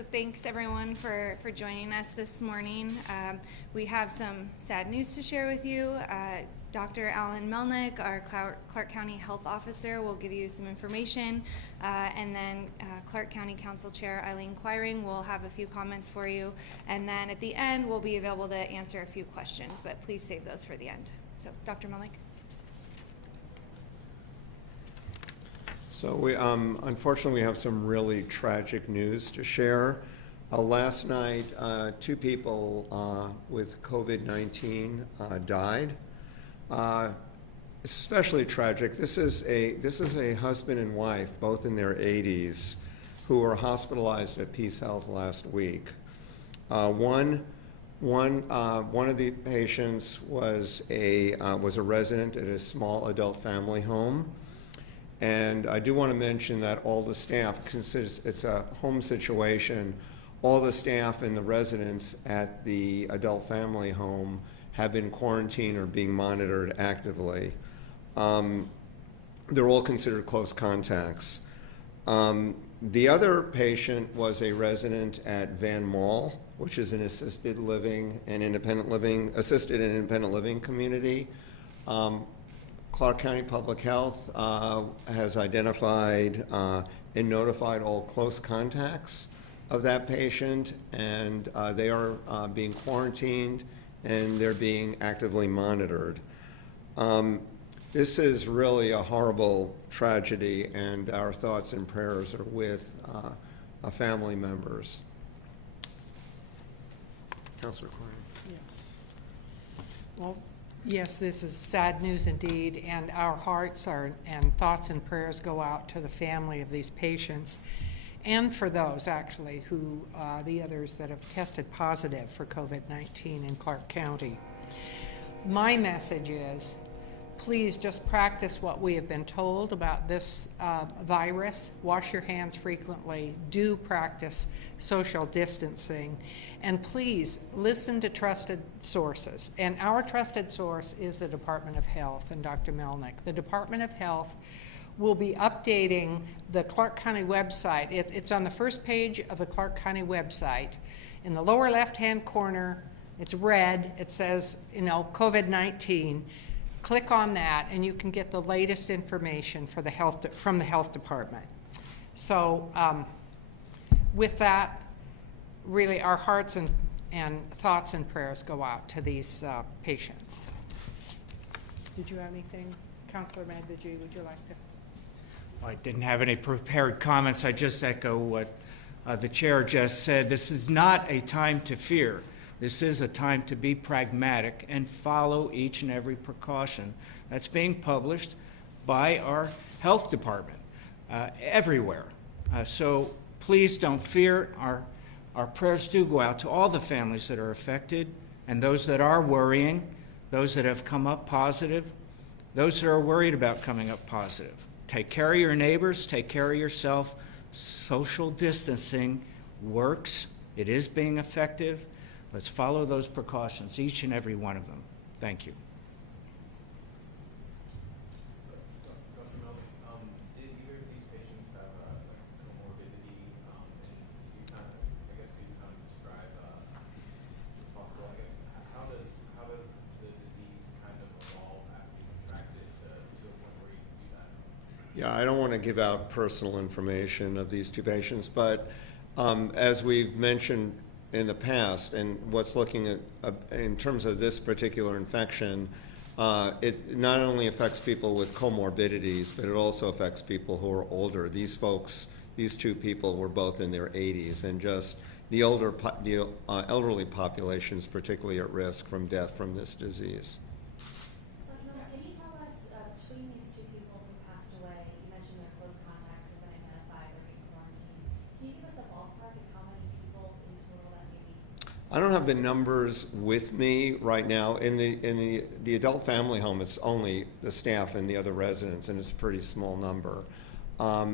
So thanks everyone for joining us this morning. We have some sad news to share with you. Dr. Alan Melnick, our Clark County Health Officer, will give you some information, and then Clark County Council Chair Eileen Quiring will have a few comments for you, and then at the end we'll be available to answer a few questions, but please save those for the end. So Dr. Melnick. So we, unfortunately, we have some really tragic news to share. Last night, 2 people with COVID-19 died. Especially tragic. This is a husband and wife, both in their 80s, who were hospitalized at Peace Health last week. One of the patients was a resident at a small adult family home. And I do want to mention that all the staff, since it's a home situation, all the staff and the residents at the adult family home have been quarantined or being monitored actively. They're all considered close contacts. The other patient was a resident at Van Mall, which is an assisted and independent living community. Clark County Public Health has identified and notified all close contacts of that patient, and they are being quarantined and they're being actively monitored. This is really a horrible tragedy, and our thoughts and prayers are with family members. Councilor Klein. Yes. Well, yes, this is sad news indeed, and our hearts and thoughts and prayers go out to the family of these patients, and for those actually who, the others that have tested positive for COVID-19 in Clark County. My message is, please just practice what we have been told about this virus. Wash your hands frequently. Do practice social distancing. And please listen to trusted sources. And our trusted source is the Department of Health and Dr. Melnick. The Department of Health will be updating the Clark County website. It's on the first page of the Clark County website. In the lower left-hand corner, it's red. It says, COVID-19. Click on that, and you can get the latest information for from the health department. So with that, really our hearts and thoughts and prayers go out to these patients. Did you have anything? Councilor Madvigie, would you like to? I didn't have any prepared comments. I just echo what the chair just said. This is not a time to fear. This is a time to be pragmatic and follow each and every precaution that's being published by our health department everywhere. So please don't fear. Our prayers do go out to all the families that are affected and those that are worrying, those that have come up positive, those that are worried about coming up positive. Take care of your neighbors, take care of yourself. Social distancing works. It is being effective. Let's follow those precautions, each and every one of them. Thank you. Dr. Melnick, did either of these patients have a comorbidity? And could you kind of describe, if possible, how does the disease kind of evolve after you contract it to a point where you can do that? Yeah, I don't want to give out personal information of these 2 patients, but as we've mentioned in the past, and what's looking at in terms of this particular infection, it not only affects people with comorbidities, but it also affects people who are older. These 2 people were both in their 80s, and just the elderly population is particularly at risk from death from this disease. Can you tell us, between these 2 people who passed away, you mentioned their close contacts have been identified or being quarantined. Can you give us a ballpark of how many people in total that may be? I don't have the numbers with me right now. In the adult family home, it's only the staff and the other residents, and it's a pretty small number. At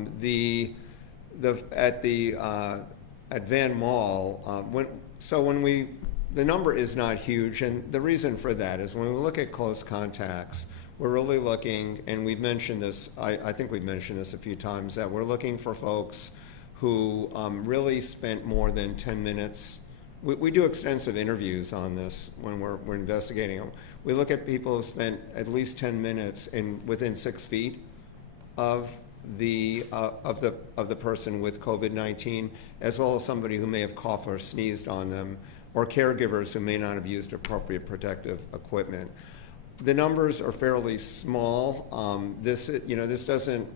Van Mall, the number is not huge, and the reason for that is when we look at close contacts, we're really looking, and we've mentioned this, I think we've mentioned this a few times, that we're looking for folks who really spent more than 10 minutes. We do extensive interviews on this when we're investigating them. We look at people who spent at least 10 minutes within 6 feet of the person with COVID-19, as well as somebody who may have coughed or sneezed on them, or caregivers who may not have used appropriate protective equipment. The numbers are fairly small. This doesn't.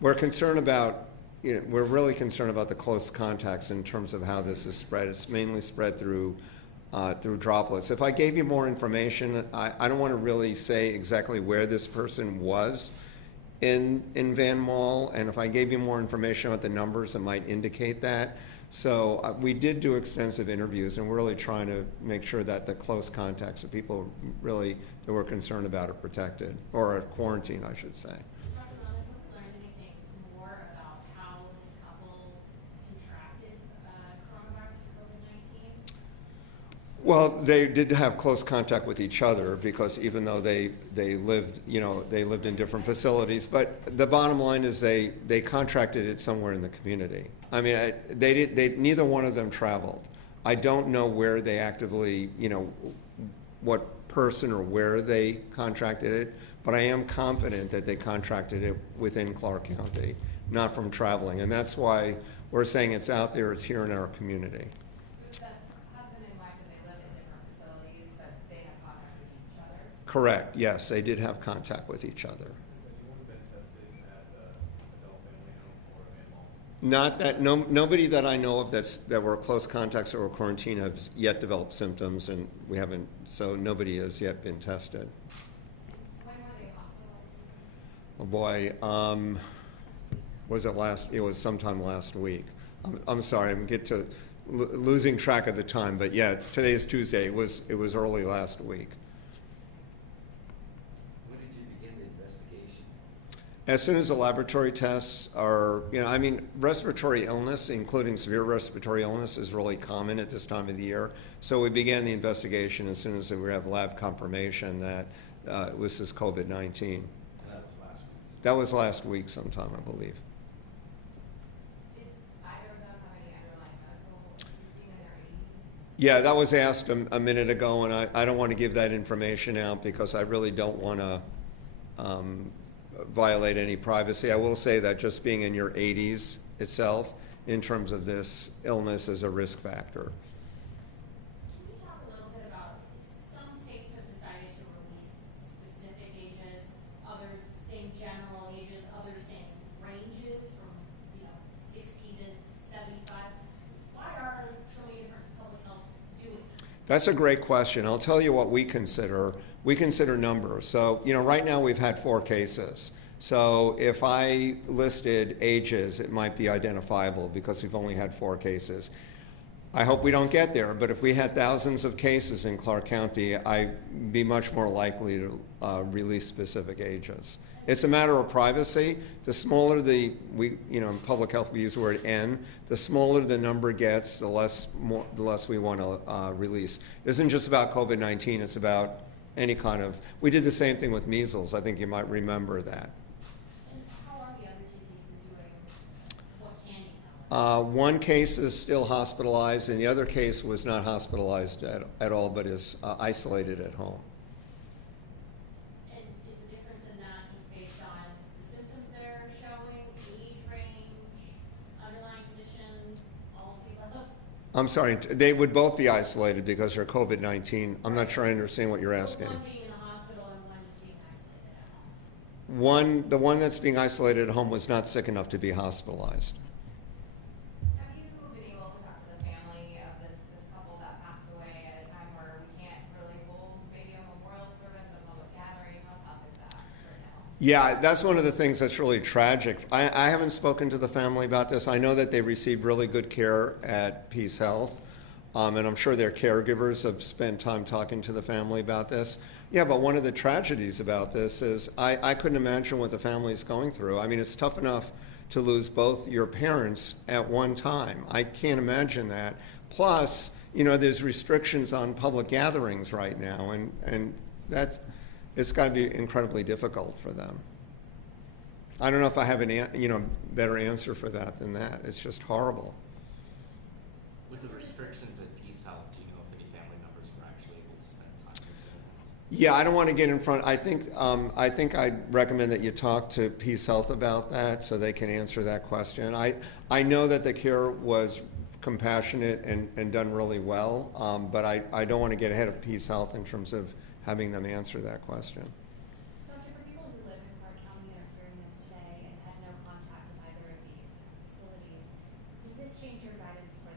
We're concerned about. We're really concerned about the close contacts in terms of how this is spread. It's mainly spread through droplets. If I gave you more information, I don't want to really say exactly where this person was in Van Mall, and if I gave you more information about the numbers, it might indicate that. So we did do extensive interviews, and we're really trying to make sure that the close contacts of people really that we're concerned about are protected, or are quarantined, I should say. Learned anything more about how this couple contracted coronavirus or COVID-19? Well, they did have close contact with each other because even though they lived, they lived in different facilities. But the bottom line is they contracted it somewhere in the community. I mean, neither one of them traveled. I don't know where they actively, what person or where they contracted it, but I am confident that they contracted it within Clark County, not from traveling. And that's why we're saying it's out there, it's here in our community. So the husband and wife, they live in different facilities, but they have contact with each other? Correct, yes, they did have contact with each other. Has anyone been tested at the adult family home or Van Mall? Not that, nobody that I know of that were close contacts or were quarantined has yet developed symptoms, and we haven't, so nobody has yet been tested. When were they hospitalized? Oh boy, it was sometime last week. I'm sorry, I'm losing track of the time, but yeah, today is Tuesday. It was early last week. When did you begin the investigation? As soon as the laboratory tests are, respiratory illness, including severe respiratory illness, is really common at this time of the year. So we began the investigation as soon as we have lab confirmation that it was this COVID-19. And that was last week. That was last week sometime, I believe. Did either of them have any underlying medical being in their 80s? Yeah, that was asked a minute ago, and I don't want to give that information out because I really don't want to violate any privacy. I will say that just being in your 80s itself, in terms of this illness, is a risk factor. Can you talk a little bit about, some states have decided to release specific ages, others saying general ages, others saying ranges from, 60 to 75. Why are so many different public health doing that? That's a great question. I'll tell you what we consider. We consider numbers. So, right now we've had 4 cases. So if I listed ages, it might be identifiable because we've only had 4 cases. I hope we don't get there, but if we had thousands of cases in Clark County, I'd be much more likely to release specific ages. It's a matter of privacy. The smaller in public health we use the word N, the smaller the number gets, the less we want to release. It isn't just about COVID-19, it's about any kind of, we did the same thing with measles. I think you might remember that. And how are the other 2 cases doing? What can you tell us? One case is still hospitalized, and the other case was not hospitalized at all, but is isolated at home. And is the difference in that just based on the symptoms they're showing, age range, underlying conditions, all of the above? I'm sorry, they would both be isolated because they're COVID-19. I'm not sure I understand what you're asking. One being in the hospital and one just being isolated at home. The one that's being isolated at home was not sick enough to be hospitalized. Have you been able to talk to the family of this couple that passed away at a time where we can't really hold maybe a memorial service, a public gathering? How tough is that right now? Yeah, that's one of the things that's really tragic. I haven't spoken to the family about this. I know that they received really good care at Peace Health, and I'm sure their caregivers have spent time talking to the family about this. Yeah, but one of the tragedies about this is I couldn't imagine what the family is going through. I mean, it's tough enough to lose both your parents at one time. I can't imagine that. Plus, there's restrictions on public gatherings right now, and it's got to be incredibly difficult for them. I don't know if I have better answer for that than that. It's just horrible. With the restrictions at Peace Health, do you know if any family members were actually able to spend time with families? Yeah, I don't want to get in front. I think I'd recommend that you talk to Peace Health about that so they can answer that question. I know that the care was compassionate and done really well, but I don't want to get ahead of Peace Health in terms of having them answer that question. Doctor, for people who live in Clark County and are hearing this today and had no contact with either of these facilities, does this change your guidance for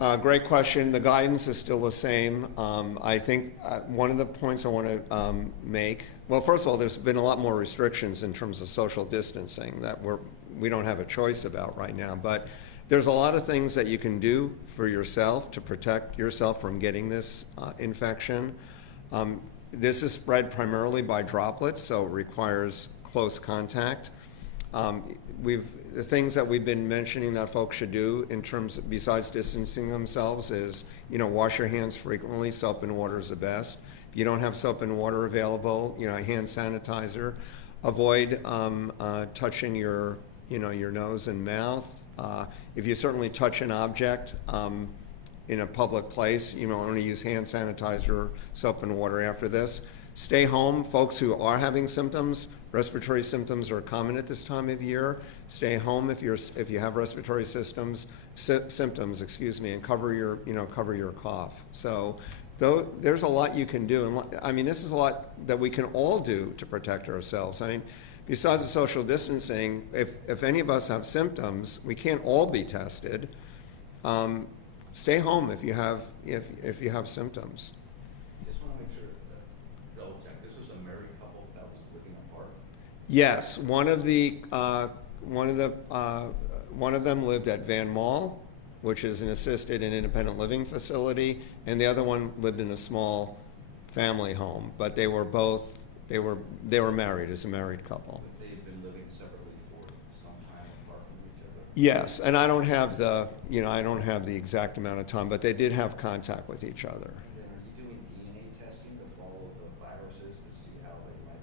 them? Great question. The guidance is still the same. I think one of the points I want to make, well, first of all, there's been a lot more restrictions in terms of social distancing that we don't have a choice about right now. But there's a lot of things that you can do for yourself to protect yourself from getting this infection. This is spread primarily by droplets, so it requires close contact. The things that we've been mentioning that folks should do in terms of, besides distancing themselves, is wash your hands frequently. Soap and water is the best. If you don't have soap and water available, hand sanitizer. Avoid touching your nose and mouth. If you certainly touch an object in a public place, only use hand sanitizer, soap and water after this. Stay home. Folks who are having symptoms, respiratory symptoms are common at this time of year. Stay home if you have respiratory symptoms, and cover your cough. So there's a lot you can do, and this is a lot that we can all do to protect ourselves. Besides the social distancing, if any of us have symptoms, we can't all be tested. Stay home if you have symptoms. Just want to make sure, double check, this was a married couple that was living apart? Yes, one of them lived at Van Mall, which is an assisted and independent living facility, and the other one lived in a small family home. But they were married as a married couple. But they've been living separately for some time apart from each other? Yes, and I don't have the exact amount of time, but they did have contact with each other. And then are you doing DNA testing to follow the viruses to see how they might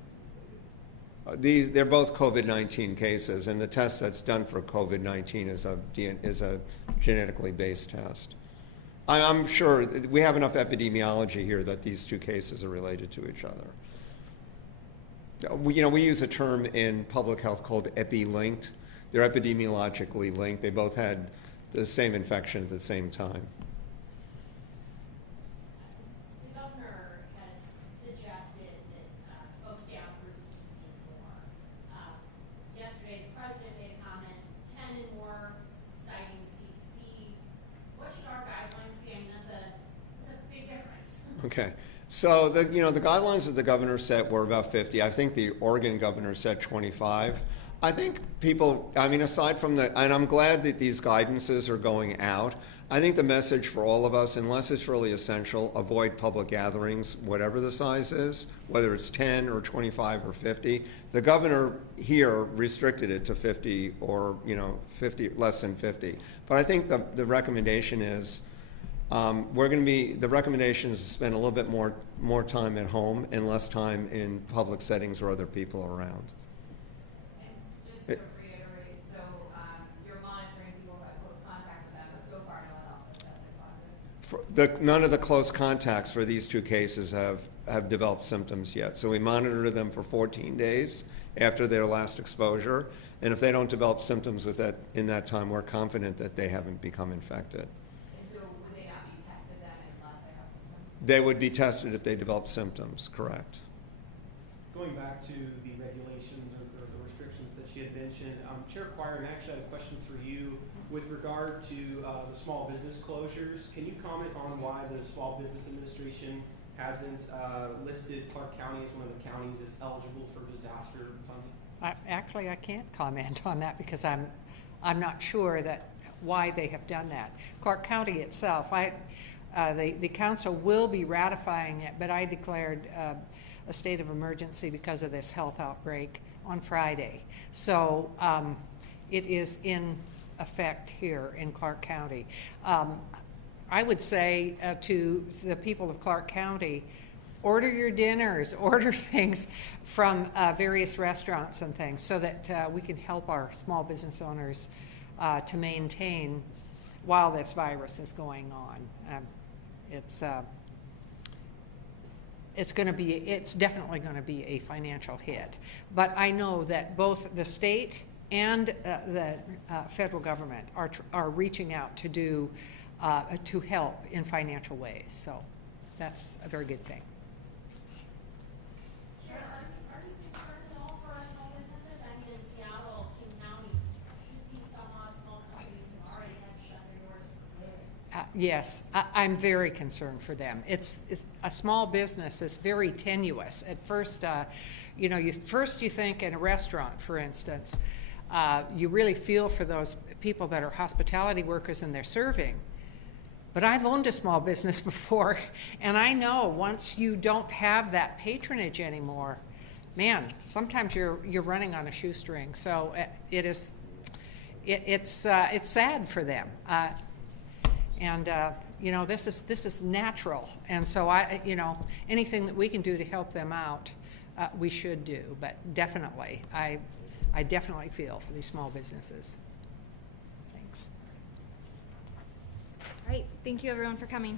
be related? They're both COVID-19 cases, and the test that's done for COVID-19 is a genetically based test. I'm sure we have enough epidemiology here that these two cases are related to each other. We use a term in public health called epi-linked. They're epidemiologically linked. They both had the same infection at the same time. The governor has suggested that folks stay out groups and more. Yesterday, the president made a comment, 10 and more, citing CDC. What should our guidelines be? That's a big difference. Okay. So the guidelines that the governor set were about 50. I think the Oregon governor said 25. I think people, aside from and I'm glad that these guidances are going out. I think the message for all of us, unless it's really essential, avoid public gatherings, whatever the size is, whether it's 10 or 25 or 50. The governor here restricted it to 50 or 50, less than 50. But I think the recommendation is, the recommendation is to spend a little bit more time at home and less time in public settings where other people are around. And just to reiterate, so you're monitoring people who have close contact with them, but so far no one else has tested positive? None of the close contacts for these two cases have developed symptoms yet. So we monitor them for 14 days after their last exposure, and if they don't develop symptoms in that time, we're confident that they haven't become infected. They would be tested if they develop symptoms, correct. Going back to the regulations or the restrictions that she had mentioned, Chair Quire, I actually had a question for you with regard to the small business closures. Can you comment on why the Small Business Administration hasn't listed Clark County as one of the counties as eligible for disaster funding? Actually, I can't comment on that because I'm not sure why they have done that. Clark County itself, the council will be ratifying it, but I declared a state of emergency because of this health outbreak on Friday. So it is in effect here in Clark County. I would say to the people of Clark County, order your dinners, order things from various restaurants and things so that we can help our small business owners to maintain while this virus is going on. It's definitely going to be a financial hit. But I know that both the state and the federal government are reaching out to help in financial ways. So that's a very good thing. Chair, are you concerned at all for our small businesses? I mean, in Seattle, King County, 50 some odd small companies have already had to shut their doors for good. Yes, I'm very concerned for them. It's a small business is very tenuous. At first, you think in a restaurant, for instance, you really feel for those people that are hospitality workers and they're serving. But I've owned a small business before, and I know once you don't have that patronage anymore, man, sometimes you're running on a shoestring. So it's sad for them. This is natural, and so anything that we can do to help them out, we should do. But definitely, I definitely feel for these small businesses. Thanks. All right, thank you everyone for coming.